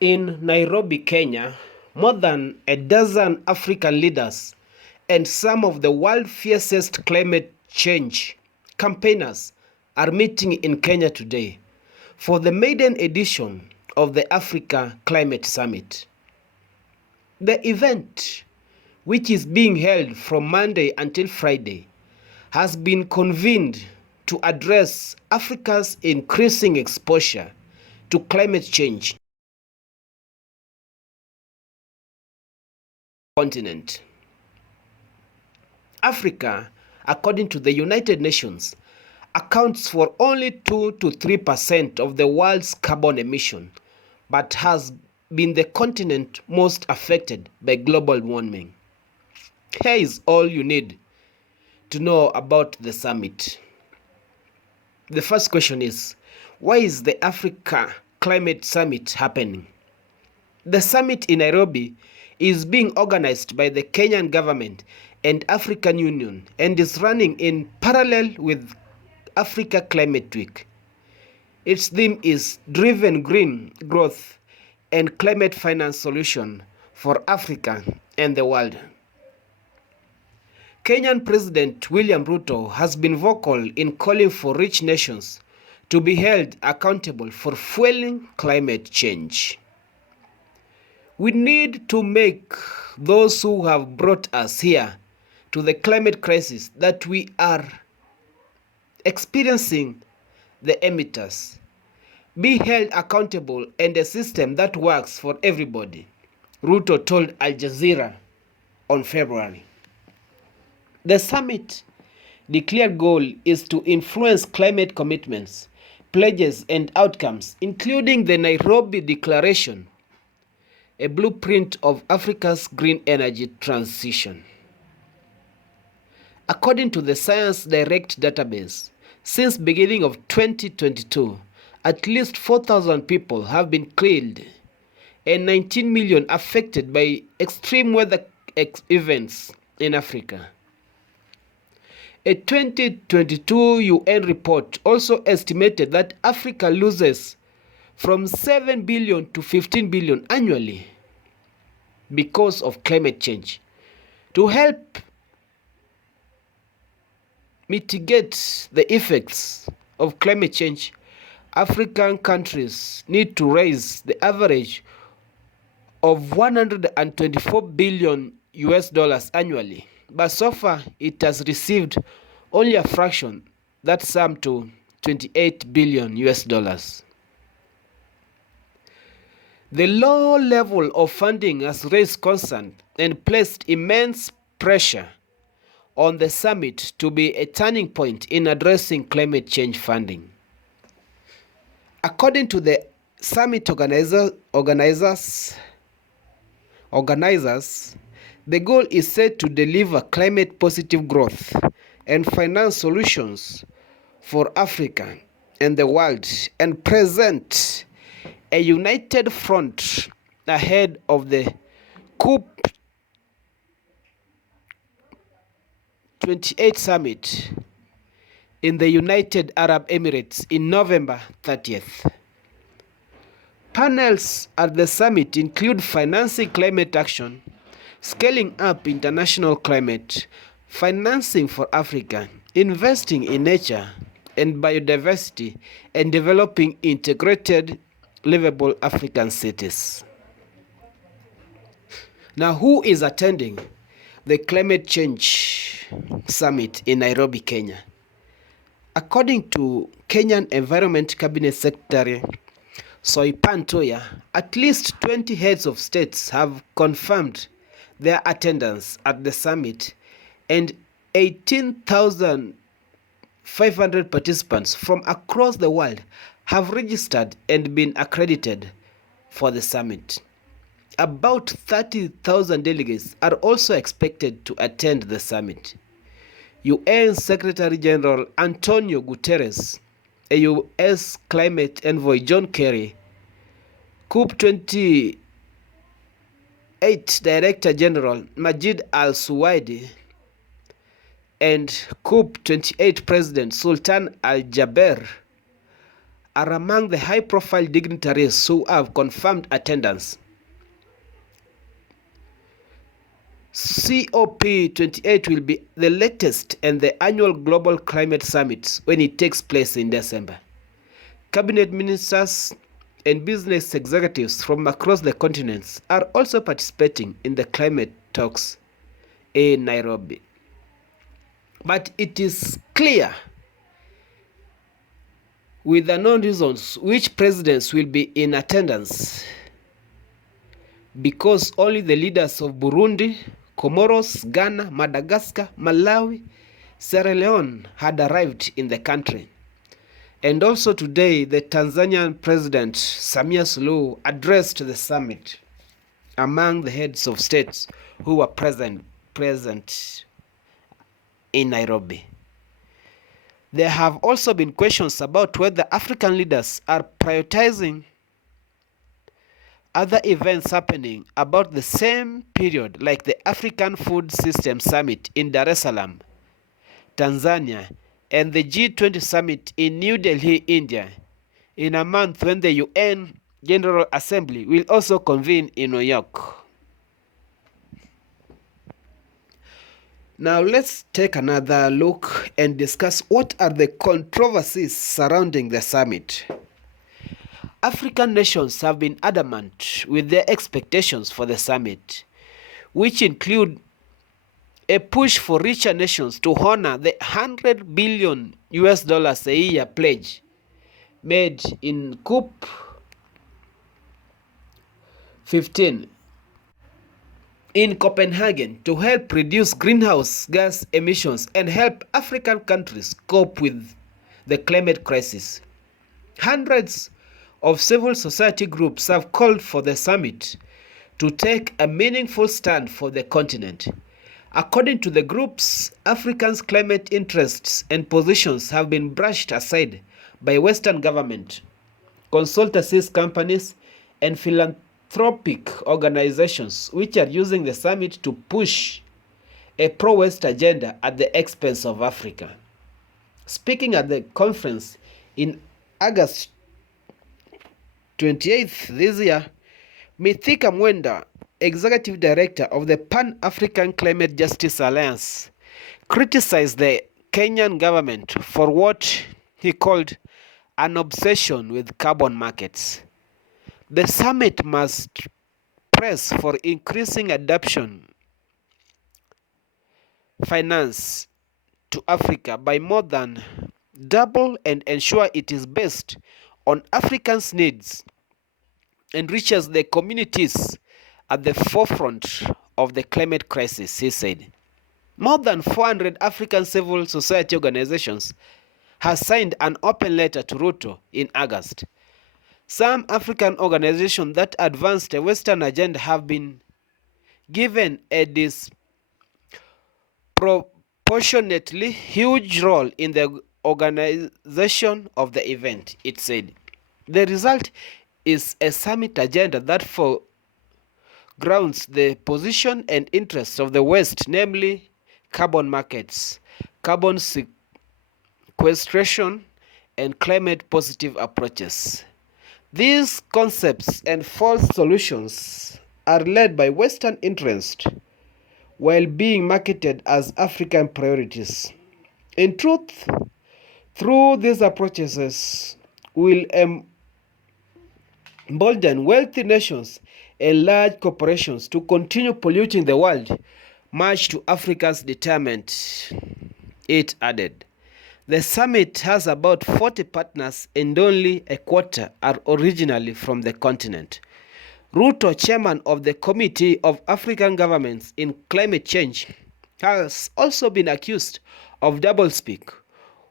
In Nairobi, Kenya, more than a dozen African leaders and some of the world's fiercest climate change campaigners are meeting in Kenya today for the maiden edition of the Africa Climate Summit. The event, which is being held from Monday until Friday, has been convened to address Africa's increasing exposure to climate change continent. Africa, according to the United Nations, accounts for only 2 to 3% of the world's carbon emission, but has been the continent most affected by global warming. Here is all you need to know about the summit. The first question is, why is the Africa Climate Summit happening? The summit in Nairobi is being organized by the Kenyan government and African Union and is running in parallel with Africa Climate Week. Its theme is Driven Green Growth and Climate Finance Solution for Africa and the world. Kenyan President William Ruto has been vocal in calling for rich nations to be held accountable for fueling climate change. We need to make those who have brought us here to the climate crisis that we are experiencing, the emitters, be held accountable and a system that works for everybody, Ruto told Al Jazeera on February. The summit declared goal is to influence climate commitments, pledges and outcomes, including the Nairobi Declaration, a blueprint of Africa's green energy transition. According to the Science Direct database, since beginning of 2022, at least 4,000 people have been killed and 19 million affected by extreme weather events in Africa. A 2022 UN report also estimated that Africa loses from 7 billion to 15 billion annually because of climate change. To help mitigate the effects of climate change, African countries need to raise the average of 124 billion US dollars annually, but so far it has received only a fraction, that sum to 28 billion US dollars. The low level of funding has raised concern and placed immense pressure on the summit to be a turning point in addressing climate change funding. According to the summit organizers, the goal is set to deliver climate positive growth and finance solutions for Africa and the world and present a united front ahead of the COP28 summit in the United Arab Emirates in November 30th. Panels at the summit include financing climate action, scaling up international climate, financing for Africa, investing in nature and biodiversity, and developing integrated, livable African cities. Now, who is attending the Climate Change Summit in Nairobi, Kenya? According to Kenyan Environment Cabinet Secretary Soipan Toya, at least 20 heads of states have confirmed their attendance at the summit, and 18,500 participants from across the world have registered and been accredited for the summit. About 30,000 delegates are also expected to attend the summit. UN Secretary General Antonio Guterres, a US climate envoy John Kerry, COP28 Director General Majid Al-Suwaidi, and COP28 President Sultan Al-Jaber are among the high-profile dignitaries who have confirmed attendance. COP28 will be the latest and the annual Global Climate Summit when it takes place in December. Cabinet ministers and business executives from across the continents are also participating in the climate talks in Nairobi. But it is clear with the known reasons which presidents will be in attendance, because only the leaders of Burundi, Comoros, Ghana, Madagascar, Malawi, Sierra Leone had arrived in the country. And also today, the Tanzanian President Samia Suluhu addressed the summit among the heads of states who were present in Nairobi. There have also been questions about whether African leaders are prioritizing other events happening about the same period, like the African Food System Summit in Dar es Salaam, Tanzania, and the G20 Summit in New Delhi, India, in a month when the UN General Assembly will also convene in New York. Now let's take another look and discuss what are the controversies surrounding the summit. African nations have been adamant with their expectations for the summit, which include a push for richer nations to honor the $100 billion a year pledge made in COP 15 in Copenhagen to help reduce greenhouse gas emissions and help African countries cope with the climate crisis. Hundreds of civil society groups have called for the summit to take a meaningful stand for the continent. According to the groups, Africa's climate interests and positions have been brushed aside by Western government, consultancies companies, and philanthropic organizations which are using the summit to push a pro-West agenda at the expense of Africa. Speaking at the conference in August 28th this year, Mithika Mwenda, Executive Director of the Pan-African Climate Justice Alliance, criticized the Kenyan government for what he called an obsession with carbon markets. The summit must press for increasing adoption finance to Africa by more than double and ensure it is based on Africans' needs and reaches the communities at the forefront of the climate crisis, he said. More than 400 African civil society organizations have signed an open letter to Ruto in August. Some African organizations that advanced a Western agenda have been given a disproportionately huge role in the organization of the event, it said. The result is a summit agenda that foregrounds the position and interests of the West, namely carbon markets, carbon sequestration, and climate-positive approaches. These concepts and false solutions are led by Western interest while being marketed as African priorities. In truth, through these approaches will embolden wealthy nations and large corporations to continue polluting the world, much to Africa's detriment, it added. The summit has about 40 partners and only a quarter are originally from the continent. Ruto, chairman of the Committee of African Governments in Climate Change, has also been accused of doublespeak.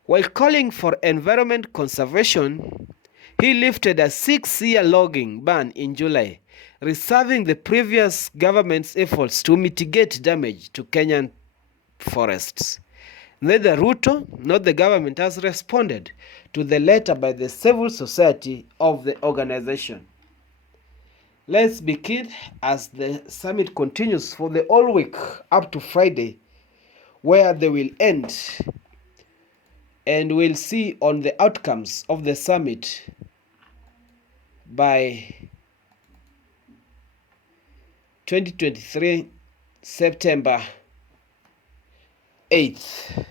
While calling for environment conservation, he lifted a 6-year logging ban in July, reserving the previous government's efforts to mitigate damage to Kenyan forests. Neither Ruto nor the government has responded to the letter by the civil society of the organization. Let's begin as the summit continues for the whole week up to Friday, where they will end, and we'll see on the outcomes of the summit by 2023 September 8th.